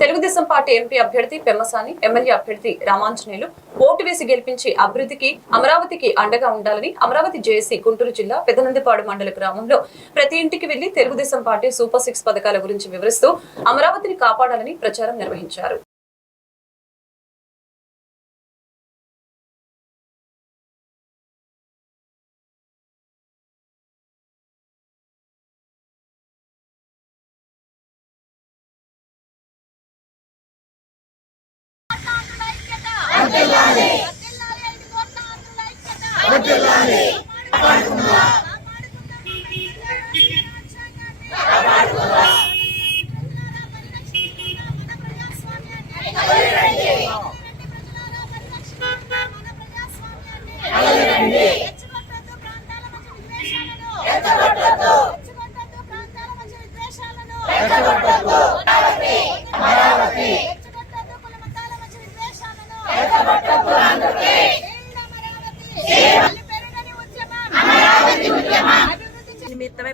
Telugu Desam party MP అభ్యర్థి Pemmasani MLA అభ్యర్థి Ramanjaneyulu vote వేసి గెలిపించి అభివృద్ధికి అమరావతికి అండగా ఉండాలని అమరావతి జేఏసీ గుంటూరు జిల్లా పెదనందిపాడు మండల గ్రామంలో ప్రతి ఇంటికి వెళ్ళి తెలుగుదేశం పార్టీ సూపర్ సిక్స్ పథకాల గురించి వివరిస్తూ అమరావతిని కాపాడాలని ప్రచారం నిర్వహించారు. నిమిత్తమే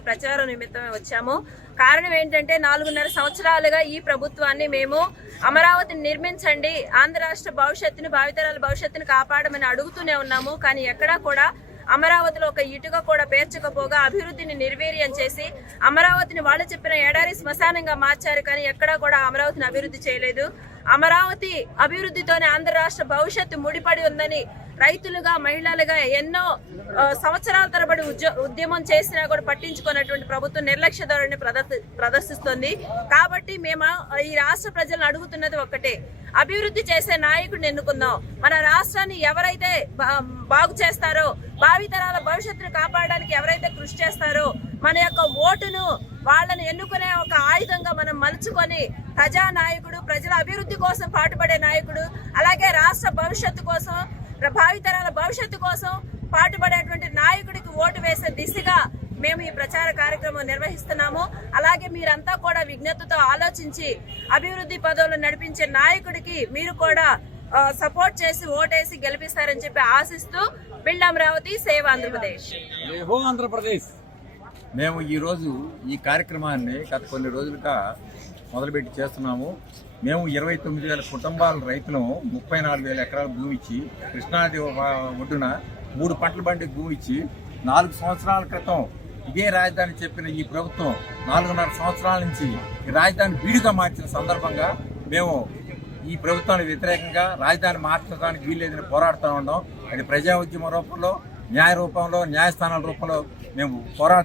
ప్రచార నిమిత్తమే వచ్చాము. కారణం ఏంటంటే నాలుగున్నర సంవత్సరాలుగా ఈ ప్రభుత్వాన్ని మేము అమరావతిని నిర్మించండి ఆంధ్ర రాష్ట్ర భవిష్యత్తును భావితరాల భవిష్యత్తును కాపాడమని అడుగుతూనే ఉన్నాము. కానీ ఎక్కడా కూడా అమరావతిలో ఒక ఇటుక కూడా పేర్చకపోగా అభివృద్ధిని నిర్వీర్యం చేసి అమరావతిని వాళ్ళు చెప్పిన ఎడారి శ్మశానంగా మార్చారు. కానీ ఎక్కడా కూడా అమరావతిని అభివృద్ధి చేయలేదు. అమరావతి అభివృద్ధితోనే ఆంధ్ర రాష్ట్ర భవిష్యత్తు ముడిపడి ఉందని రైతులుగా మహిళలుగా ఎన్నో సంవత్సరాల తరబడి ఉద్యమం చేసినా కూడా పట్టించుకున్నటువంటి ప్రభుత్వం నిర్లక్ష్య ధోరణి ప్రదర్శిస్తుంది. కాబట్టి మేము ఈ రాష్ట్ర ప్రజలను అడుగుతున్నది ఒక్కటే. అభివృద్ధి చేసే నాయకుడిని ఎన్నుకుందాం. మన రాష్ట్రాన్ని ఎవరైతే బా- బాగు చేస్తారో భావితరాల భవిష్యత్తును కాపాడడానికి ఎవరైతే కృషి చేస్తారో మన యొక్క ఓటును వాళ్ళని ఎన్నుకునే ఒక ఆయుధంగా మనం మలుచుకొని ప్రజా నాయకుడు ప్రజ అభివృద్ధి కోసం పాటుపడే నాయకుడు అలాగే రాష్ట్ర భవిష్యత్తు కోసం భావితరాల భవిష్యత్తు కోసం పాటుపడేటువంటి నాయకుడికి ఓటు వేసే దిశగా మేము ఈ ప్రచార కార్యక్రమం నిర్వహిస్తున్నాము. అలాగే మీరంతా కూడా విజ్ఞతతో ఆలోచించి అభివృద్ధి పదవులు నడిపించే నాయకుడికి మీరు కూడా సపోర్ట్ చేసి ఓటేసి గెలిపిస్తారని చెప్పి ఆశిస్తూ బిల్డ్ అమరావతి సేవ్ ఆంధ్రప్రదేశ్. ఆంధ్రప్రదేశ్. మేము ఈరోజు ఈ కార్యక్రమాన్ని గత కొన్ని రోజులుగా మొదలుపెట్టి చేస్తున్నాము. మేము ఇరవై తొమ్మిది వేల కుటుంబాల రైతులు ముప్పై నాలుగు వేల ఎకరాల భూమి ఇచ్చి కృష్ణానది ఒడ్డున మూడు పంటల బండి భూమి ఇచ్చి నాలుగు సంవత్సరాల క్రితం ఇదే రాజధాని చెప్పిన ఈ ప్రభుత్వం నాలుగున్నర సంవత్సరాల నుంచి ఈ రాజధాని బీడుగా మార్చిన సందర్భంగా మేము ఈ ప్రభుత్వానికి వ్యతిరేకంగా రాజధాని మార్చడానికి వీల్లేదని పోరాడుతూ ఉన్నాం. అది ప్రజా ఉద్యమ రూపంలో న్యాయ రూపంలో న్యాయస్థానాల రూపంలో మేము పోరాడుతాం